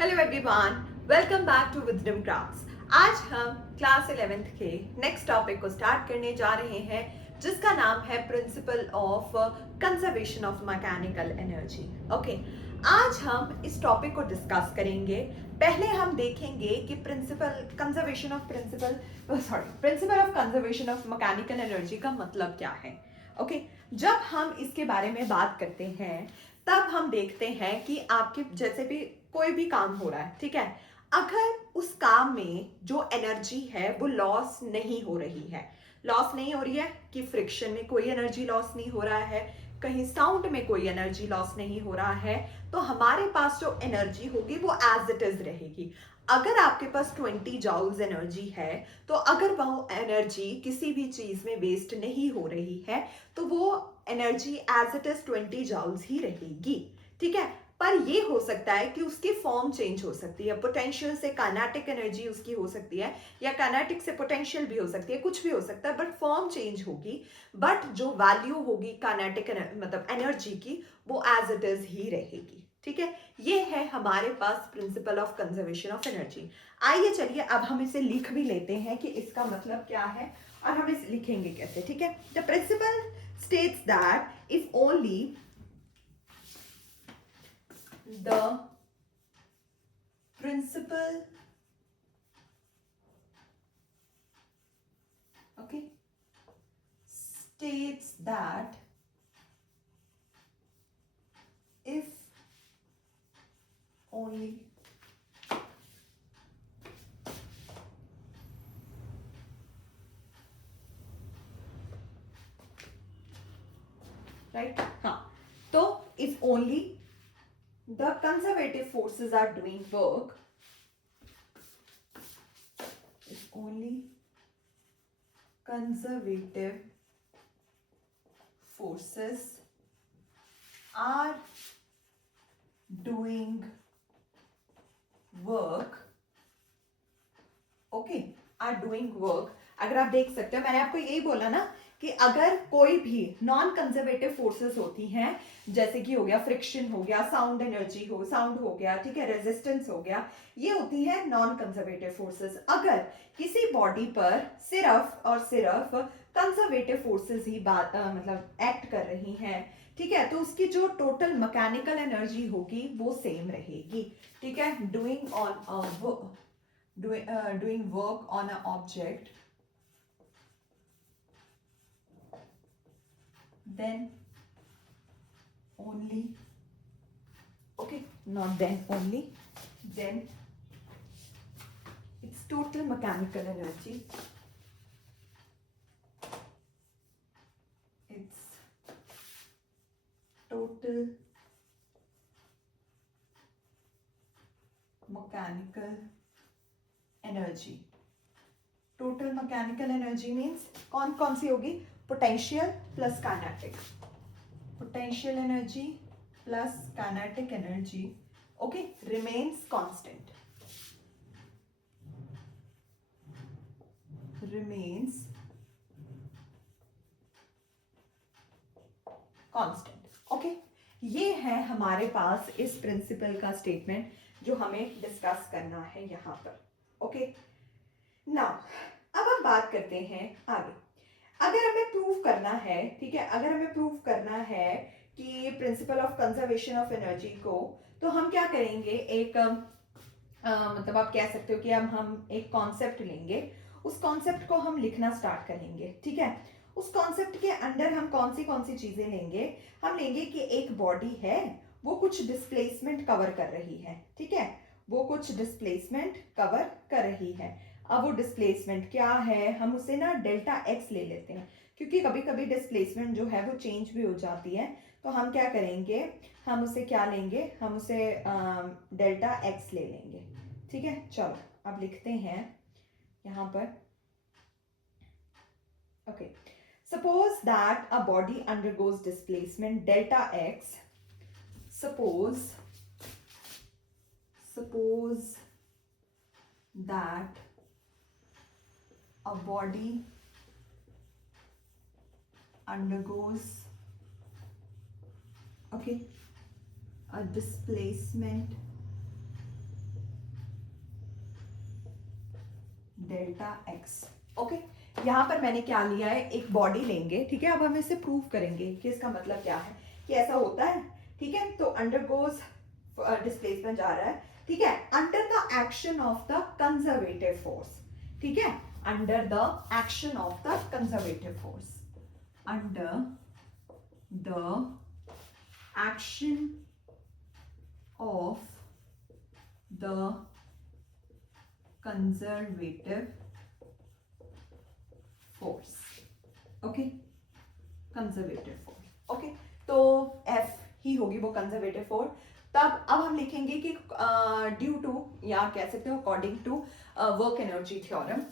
Hello everyone, welcome back to Wisdom Crafts. आज हम class 11th के नेक्स्ट टॉपिक को स्टार्ट करने जा रहे हैं, जिसका नाम है principal of conservation of mechanical energy. Okay, आज हम इस टॉपिक को डिस्कस करेंगे। पहले हम देखेंगे कि principal of conservation of mechanical energy का मतलब क्या है। ओके, जब हम इसके बारे में बात करते हैं तब हम देखते हैं कि आपके जैसे भी कोई भी काम हो रहा है, ठीक है, अगर उस काम में जो एनर्जी है वो लॉस नहीं हो रही है, लॉस नहीं हो रही है कि फ्रिक्शन में कोई एनर्जी लॉस नहीं हो रहा है, कहीं साउंड में कोई एनर्जी लॉस नहीं हो रहा है, तो हमारे पास जो एनर्जी होगी वो एज इट इज रहेगी। अगर आपके पास 20 जॉल्स एनर्जी है, तो अगर वो एनर्जी किसी भी चीज में वेस्ट नहीं हो रही है, तो वो energy as it is 20 joules ही रहेगी। ठीक है, पर ये हो सकता है कि उसकी फॉर्म चेंज हो सकती है। पोटेंशियल से काइनेटिक एनर्जी उसकी हो सकती है, या काइनेटिक से पोटेंशियल भी हो सकती है, कुछ भी हो सकता है, बट फॉर्म चेंज होगी। बट जो वैल्यू होगी काइनेटिक मतलब एनर्जी की, वो एज इट इज ही रहेगी। ठीक है, ये है हमारे पास principle of conservation of energy. आइए चलिए अब हम इसे लिख भी लेते हैं कि इसका मतलब क्या है और हम इसे लिखेंगे कैसे। ठीक है, the principle states that if only the principle, okay, states that if only right, हाँ, तो if only the conservative forces are doing work, if only conservative forces are doing work, okay, are doing work. अगर आप देख सकते हो, मैंने आपको यही बोला ना कि अगर कोई भी नॉन कंजर्वेटिव फोर्सेस होती हैं, जैसे कि हो गया फ्रिक्शन, हो गया साउंड एनर्जी, साउंड हो गया, ठीक है, रेजिस्टेंस हो गया, ये होती है नॉन कंजर्वेटिव फोर्सेस। अगर किसी बॉडी पर सिर्फ और सिर्फ कंजर्वेटिव फोर्सेस ही मतलब एक्ट कर रही हैं, ठीक है, तो उसकी जो टोटल मैकेनिकल एनर्जी होगी वो सेम रहेगी। ठीक है, doing work on an object, then only, okay, not then only, then its total mechanical energy, its total mechanical energy, total mechanical energy means कौन कौन सी होगी, potential plus kinetic, potential energy plus kinetic energy, okay, remains constant, remains constant, okay। ये है हमारे पास इस principal का statement जो हमें डिस्कस करना है यहाँ पर। ओके, नाउ अब हम बात करते हैं आगे। अगर हमें प्रूव करना है, ठीक है, अगर हमें प्रूव करना है कि principal of conservation of energy को, तो हम क्या करेंगे, एक मतलब आप कह सकते हो कि अब हम एक कॉन्सेप्ट लेंगे, उस कॉन्सेप्ट को हम लिखना स्टार्ट करेंगे। ठीक है, उस कॉन्सेप्ट के अंदर हम कौन सी चीजें लेंगे, हम लेंगे कि एक बॉडी है, वो कुछ डिस्प्लेसमेंट कवर कर रही है। ठीक है, वो कुछ डिस्प्लेसमेंट कवर कर रही है। अब वो डिस्प्लेसमेंट क्या है, हम उसे ना डेल्टा एक्स ले लेते हैं, क्योंकि कभी कभी डिस्प्लेसमेंट जो है वो चेंज भी हो जाती है। तो हम क्या करेंगे, हम उसे क्या लेंगे, हम उसे डेल्टा एक्स ले लेंगे। ठीक है, चलो अब लिखते हैं यहाँ पर। Okay, suppose that a body undergoes displacement delta x, suppose that a body undergoes, okay, a displacement delta x. Okay, यहाँ पर मैंने क्या लिया है, एक बॉडी लेंगे, ठीक है। अब हम इसे प्रूव करेंगे कि इसका मतलब क्या है, कि ऐसा होता है, ठीक है। तो अंडरगोज डिस्प्लेसमेंट जा रहा है, ठीक है, under the action of the conservative force, ठीक है, under the action of the conservative force, under the action of the conservative force. Okay, conservative force. Okay, तो F ही होगी वो कंजर्वेटिव फोर्स। तब अब हम लिखेंगे कि ड्यू टू, या कह सकते हो according to work energy theorem,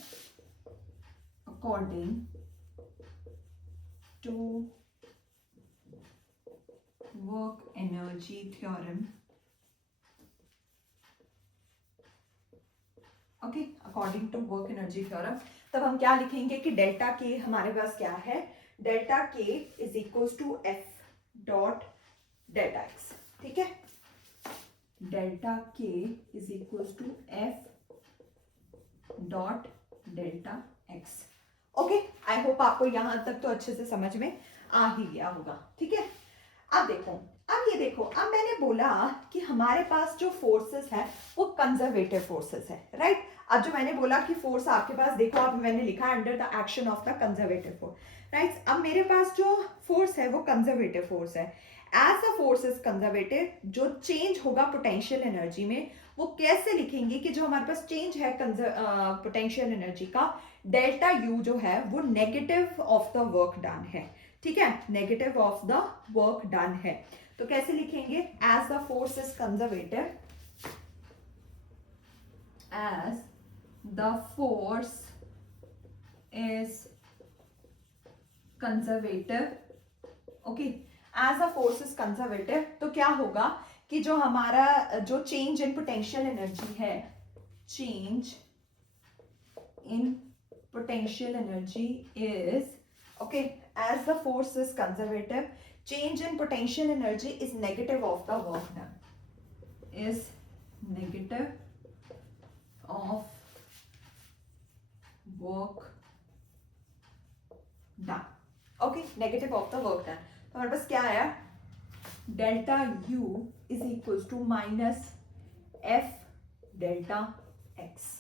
according to work energy theorem, okay, according to work energy theorem, तब हम क्या लिखेंगे कि डेल्टा के हमारे पास क्या है, डेल्टा के is equals to f dot delta x, ठीक है, डेल्टा के is equals to f dot delta x. Okay, I hope आपको यहां तक तो अच्छे से समझ में आ ही गया होगा, ठीक है। अब देखो, अब ये देखो, अब मैंने बोला कि हमारे पास जो फोर्सेस है वो कंजर्वेटिव फोर्सेस है, राइट। अब जो मैंने बोला कि फोर्स आपके पास देखो, अब मैंने लिखा under the action of the conservative force, right. अब मेरे पास जो फोर्स है वो कंजर्वेटिव फोर्स है। As a force is conservative, जो चेंज होगा पोटेंशियल एनर्जी में, वो कैसे लिखेंगे कि जो हमारे पास चेंज है पोटेंशियल एनर्जी का, डेल्टा यू जो है वो negative of the work done है, ठीक है, negative of the work done है। तो कैसे लिखेंगे, as the force is conservative, as the force is conservative, okay, as the force is conservative, तो क्या होगा कि जो हमारा जो चेंज इन पोटेंशियल एनर्जी है, change in potential energy is, okay, as the force is conservative, change in potential energy is negative of the work done, is negative of work done, okay, negative of the work done। तो हमारे पास क्या आया, delta u is equals to minus f delta x,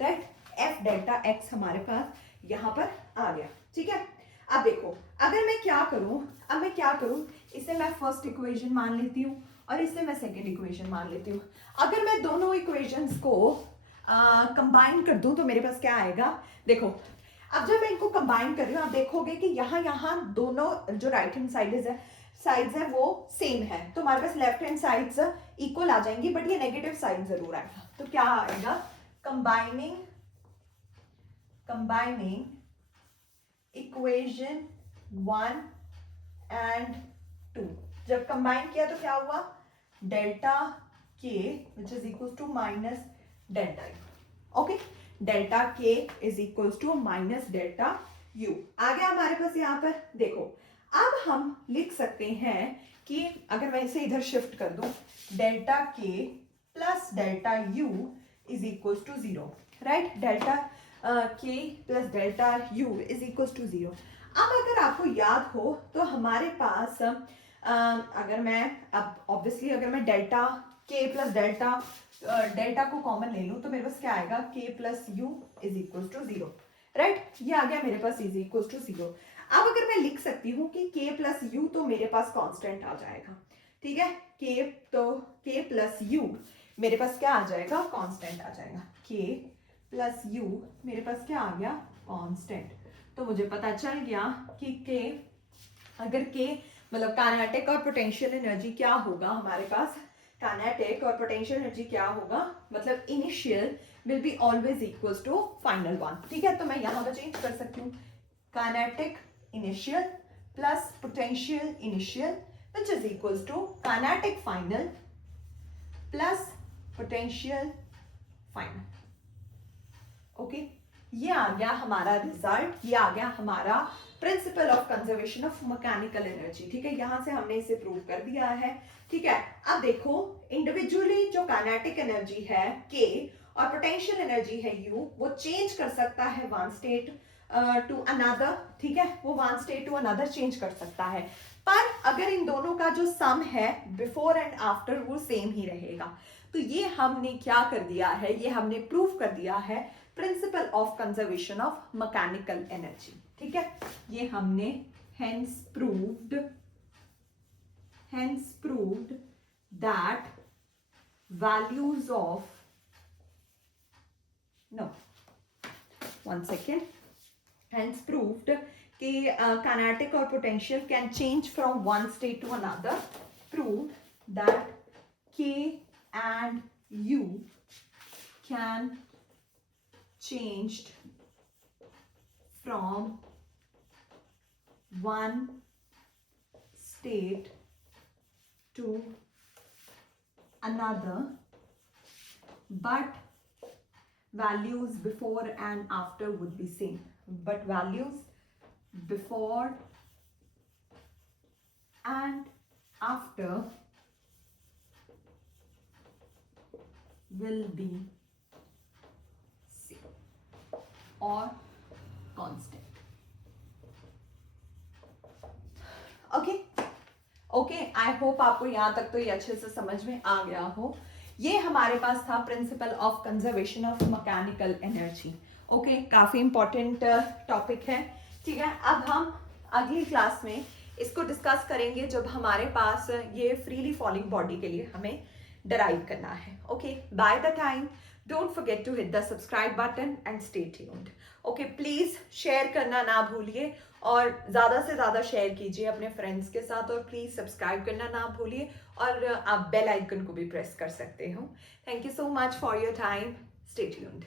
right, f delta x हमारे पास यहां पर आ गया, ठीक है। अब देखो, अगर मैं क्या करूं, अब मैं क्या करूं, इसे मैं फर्स्ट इक्वेशन मान लेती हूँ और इसे मैं सेकंड इक्वेशन मान लेती हूँ। अगर मैं दोनों इक्वेशंस को कंबाइन कर दूं तो मेरे पास क्या आएगा, देखो, अब जब मैं इनको कंबाइन कर रही हूँ, आप देखोगे कि यहाँ दोनों जो राइट हैंड साइड्स है वो सेम है, तो हमारे पास लेफ्ट हैंड साइड्स इक्वल आ जाएंगी, बट ये नेगेटिव साइड जरूर आएगा। तो क्या आएगा, कंबाइनिंग इक्वेशन 1 एंड 2, जब कंबाइन किया तो क्या हुआ, delta K which is equal to minus delta U, okay, delta के is equal to minus delta U आ गया हमारे पास। यहाँ पर देखो, अब हम लिख सकते हैं कि अगर मैं इसे इधर शिफ्ट कर दूं, delta K plus delta U is equal to 0, right, delta K plus delta U is equal to 0। अब अगर आपको याद हो तो हमारे पास अगर मैं अब ऑब्वियसली अगर मैं डेल्टा के प्लस डेल्टा को कॉमन ले लूं तो मेरे पास क्या आएगा, K plus U is equal to 0, right, ये आ गया मेरे पास इज इक्वल टू 0। अब अगर मैं लिख सकती हूँ कि के प्लस यू, तो मेरे पास कांस्टेंट आ जाएगा, ठीक है, के प्लस यू मेरे पास क्या आ जाएगा, कांस्टेंट आ जाएगा, के प्लस यू मेरे पास क्या आ गया, कांस्टेंट। तो मुझे पता चल गया कि के, अगर के मतलब काइनेटिक और पोटेंशियल एनर्जी क्या होगा हमारे पास, काइनेटिक और पोटेंशियल एनर्जी क्या होगा, मतलब initial will be always equals to final one, ठीक है। तो मैं यहाँ पर चेंज कर सकती हूँ, kinetic initial plus potential initial which is equals to kinetic final plus potential final, okay, ये आ गया हमारा रिजल्ट, ये आ गया हमारा principle of conservation of mechanical energy. ठीक है, यहां से हमने इसे प्रूव कर दिया है। ठीक है, अब देखो इंडिविजुअली जो काइनेटिक एनर्जी है K और पोटेंशियल एनर्जी है U, वो चेंज कर सकता है वन स्टेट टू अनदर। ठीक है, वो one state to another change कर सकता है, पर अगर इन दोनों का जो सम है बिफोर एंड आफ्टर वो सेम ही रहेगा। तो ये हमने क्या कर दिया है, ये हमने प्रूव कर दिया है principal of conservation of mechanical energy. ठीक है, ये हमने hence proved that values of no one second hence proved कि kinetic और potential can change from one state to another, proved that K and U can changed from one state to another, but values before and after would be same. But values before and after will be same or constant. Okay, I hope आपको यहाँ तक तो ये अच्छे से समझ में आ गया हो। ये हमारे पास था principal of conservation of mechanical energy. Okay, काफी इंपॉर्टेंट टॉपिक है। ठीक है, अब हम अगली क्लास में इसको डिस्कस करेंगे जब हमारे पास ये फ्रीली फॉलिंग बॉडी के लिए हमें डराइव करना है। Okay, by the time don't forget to hit the subscribe button and stay tuned. Okay, please share करना ना भूलिए और ज़्यादा से ज़्यादा शेयर कीजिए अपने फ्रेंड्स के साथ, और प्लीज़ सब्सक्राइब करना ना भूलिए, और आप बेल आइकन को भी प्रेस कर सकते हो। Thank you so much for your time, stay tuned.